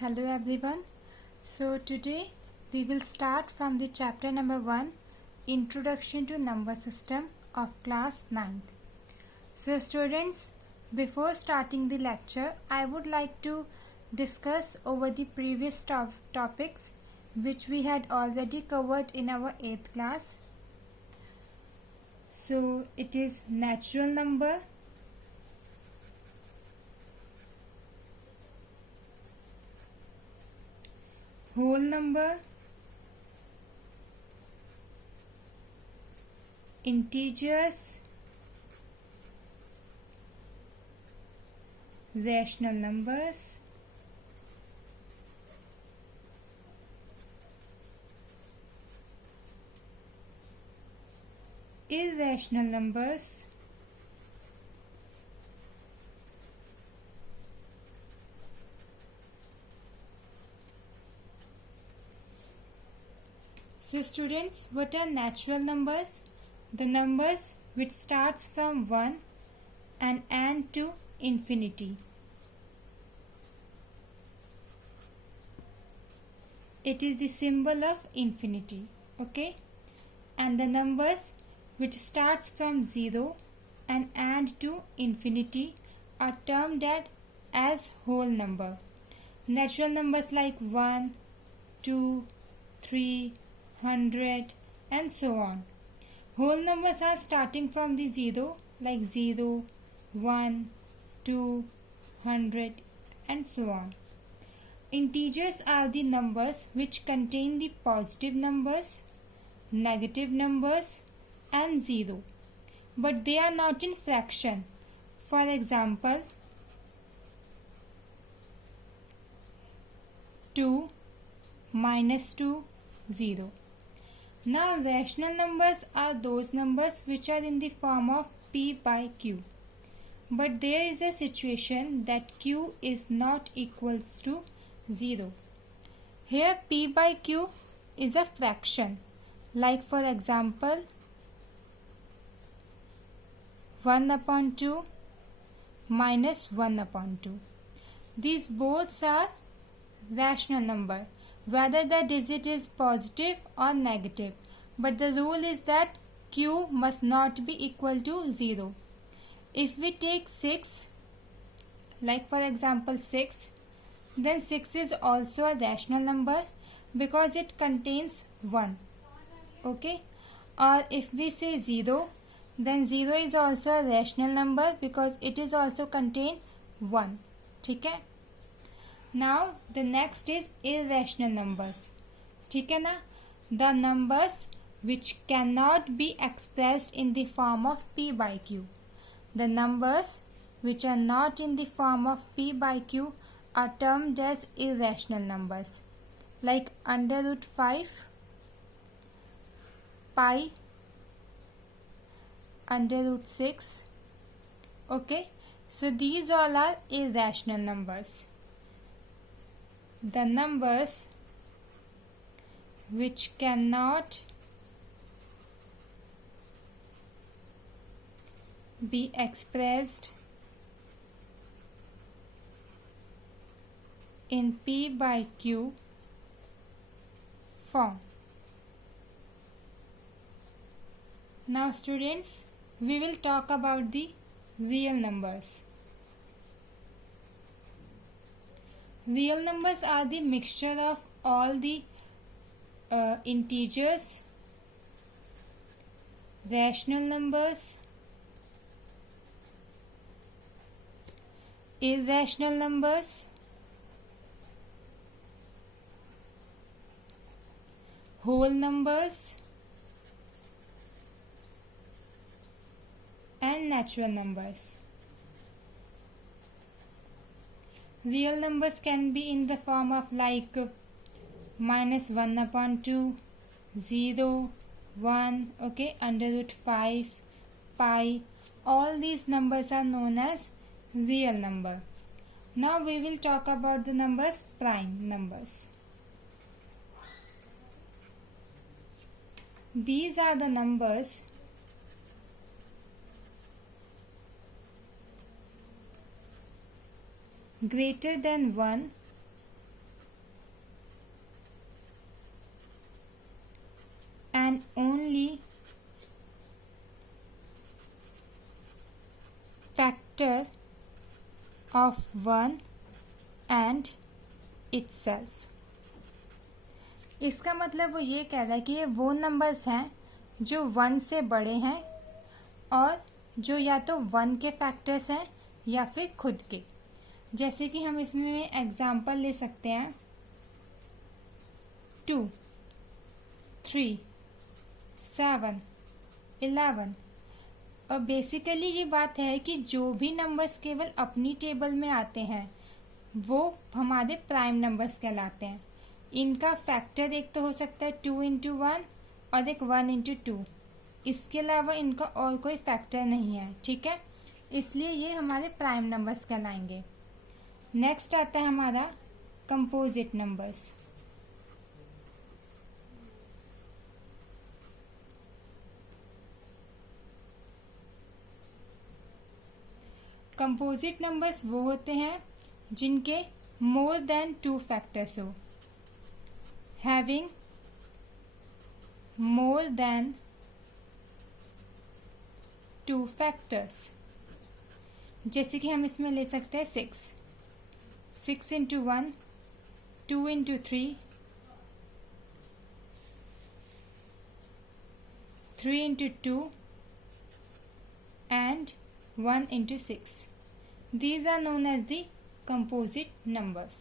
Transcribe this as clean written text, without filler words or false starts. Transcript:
Hello everyone. So today we will start from the chapter number 1, Introduction to Number System of class 9th. So students, before starting the lecture, I would like to discuss over the previous topics which we had already covered in our 8th class. So it is natural number, whole number, integers, rational numbers, irrational numbers, so students, what are natural numbers? The numbers which starts from 1 and end to infinity. It is the symbol of infinity, okay? And the numbers which starts from 0 and end to infinity are termed as whole number. Natural numbers like 1, 2, 3, 100 and so on. Whole numbers are starting from the 0 like 0, 1, 2, 100 and so on. Integers are the numbers which contain the positive numbers, negative numbers and 0. But they are not in fraction. For example, 2 minus 2, 0. Now rational numbers are those numbers which are in the form of p by q. But there is a situation that q is not equals to 0. Here p by q is a fraction. Like for example 1 upon 2 minus 1 upon 2. These both are rational number, whether the digit is positive or negative, but the rule is that q must not be equal to 0. If we take 6, like for example 6, then 6 is also a rational number because it contains 1, okay? Or if we say 0, then 0 is also a rational number because it is also contain 1, ठीक है? Now the next is irrational numbers. ठीक है ना? The numbers which cannot be expressed in the form of p by q. The numbers which are not in the form of p by q are termed as irrational numbers, like under root 5, pi, under root 6. Okay, so these all are irrational numbers. The numbers which cannot be expressed in p by q form. Now students, we will talk about the real numbers. Real numbers are the mixture of all the integers, rational numbers, irrational numbers, whole numbers and natural numbers. Real numbers can be in the form of like minus 1 upon 2, 0, 1, okay, under root 5, pi. All these numbers are known as real number. Now we will talk about the numbers prime numbers. These are the numbers greater than 1 and only factor of 1 and itself. इसका मतलब वो ये कह रहा है कि ये वो नंबर्स हैं जो 1 से बड़े हैं और जो या तो 1 के फैक्टर्स हैं या फिर खुद के. जैसे कि हम इसमें एग्जाम्पल ले सकते हैं 2, 3, 7, 11. और बेसिकली ये बात है कि जो भी नंबर्स केवल अपनी टेबल में आते हैं वो हमारे प्राइम नंबर्स कहलाते हैं. इनका फैक्टर एक तो हो सकता है 2 इंटू 1 और एक 1 इंटू 2. इसके अलावा इनका और कोई फैक्टर नहीं है. ठीक है, इसलिए ये हमारे प्राइम नंबर्स कहलाएंगे. नेक्स्ट आता है हमारा कंपोजिट नंबर्स. कंपोजिट नंबर्स वो होते हैं जिनके मोर देन 2 फैक्टर्स हो. Having more than 2 factors. जैसे कि हम इसमें ले सकते हैं 6 into 1, 2 into 3, 3 into 2 and 1 into 6. These are known as the composite numbers.